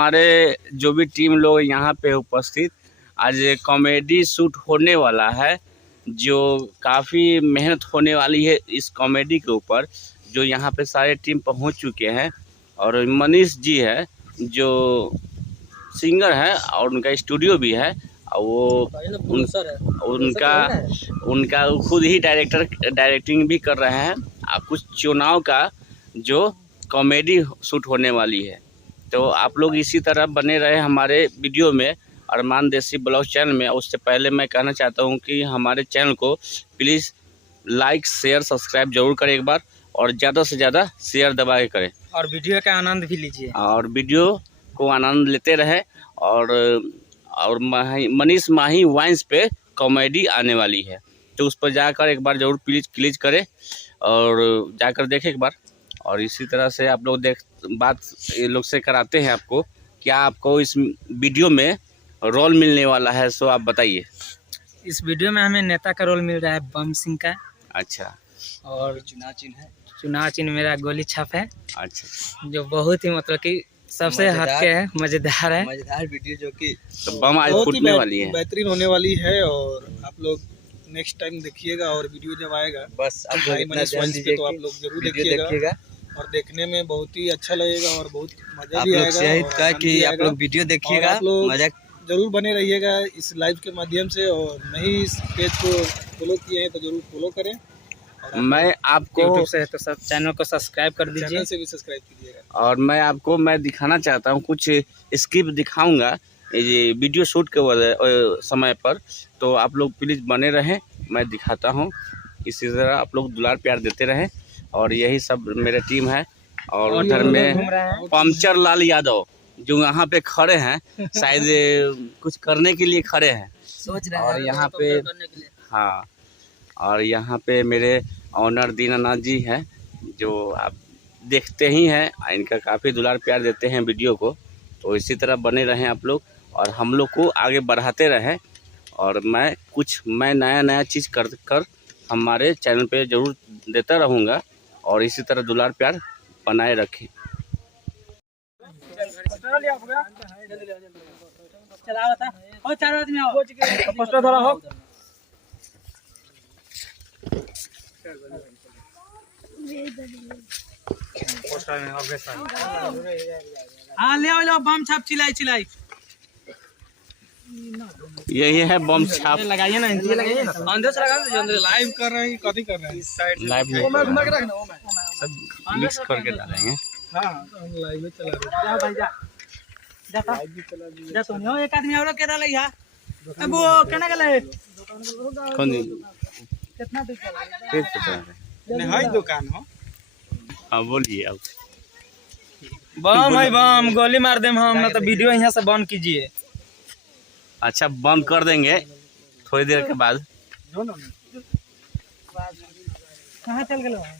हमारे जो भी टीम लोग यहाँ पे उपस्थित, आज कॉमेडी शूट होने वाला है, जो काफ़ी मेहनत होने वाली है इस कॉमेडी के ऊपर। जो यहाँ पे सारे टीम पहुँच चुके हैं और मनीष जी है जो सिंगर है और उनका स्टूडियो भी है और वो उनका खुद ही डायरेक्टिंग भी कर रहे हैं। कुछ चुनाव का जो कॉमेडी शूट होने वाली है, तो आप लोग इसी तरह बने रहे हमारे वीडियो में, अरमान देसी ब्लॉग चैनल में। उससे पहले मैं कहना चाहता हूं कि हमारे चैनल को प्लीज़ लाइक शेयर सब्सक्राइब जरूर करें एक बार, और ज़्यादा से ज़्यादा शेयर दबा के करें और वीडियो का आनंद भी लीजिए और वीडियो को आनंद लेते रहे। और मनीष माही वाइन्स पे कॉमेडी आने वाली है, तो उस पर जाकर एक बार ज़रूर प्लीज़ क्लिक करें और जाकर देखें एक बार। और इसी तरह से आप लोग बात ये लोग से कराते हैं आपको, क्या आपको इस वीडियो में रोल मिलने वाला है, सो आप बताइए। इस वीडियो में हमें नेता का रोल मिल रहा है, बम सिंह का। अच्छा। और चुनाव चिन्ह मेरा गोली छाप है। अच्छा, जो बहुत ही मतलब कि सबसे हटके है, मजेदार वीडियो, जो कि तो बम आज फूटने वाली है, बेहतरीन होने वाली है। और आप लोग नेक्स्ट टाइम देखिएगा और वीडियो जब आएगा बस आप लोग जरूर देखिएगा और देखने में बहुत ही अच्छा लगेगा और बहुत मजा भी आएगा। कि आप लोग वीडियो देखिएगा, मजा जरूर बने रहिएगा इस लाइव के माध्यम से। और नहीं इस पेज को फॉलो किए हैं तो जरूर फॉलो करें। मैं आपको यूट्यूब से है तो सब चैनल को सब्सक्राइब कर दीजिए, चैनल से भी सब्सक्राइब कीजिएगा। और मैं दिखाना चाहता हूँ, कुछ स्किप दिखाऊंगा ये वीडियो शूट के समय पर, तो आप लोग प्लीज़ बने रहें, मैं दिखाता हूँ। इसी तरह आप लोग दुलार प्यार देते रहें। और यही सब मेरे टीम है। और उधर में पंचर लाल यादव जो यहाँ पे खड़े हैं, शायद कुछ करने के लिए खड़े हैं, सोच रहे हैं। और यहाँ पे हाँ, और यहाँ पे मेरे ऑनर दीनानाथ जी हैं, जो आप देखते ही हैं, इनका काफ़ी दुलार प्यार देते हैं वीडियो को। तो इसी तरह बने रहें आप लोग और हम लोग को आगे बढ़ाते रहें। और मैं नया चीज़ कर हमारे चैनल पे ज़रूर देता रहूँगा, और इसी तरह दुलार प्यार बनाए रखें। हाँ ले आओ बम छाप चिल्लाई यही है बम छाप। लगाइए ना, लगाइए ना, अंदर से लगा दो। लाइव कर रहे हैं, कथी कर रहे हैं? इस साइड लाइव सब मिक्स करके डालेंगे। हां, हम लाइव में चला रहे हैं। जा भाई जा तुम एक आदमी और के डाल या अब वो केना गेले कौन कितना दूर ठीक है नहीं दुकान हो। हाँ बोलिए अब। बम है, बम गोली मार देम हम ना, तो वीडियो यहाँ से बंद कीजिए। अच्छा, बंद कर देंगे थोड़ी देर के बाद। कहाँ चल गए?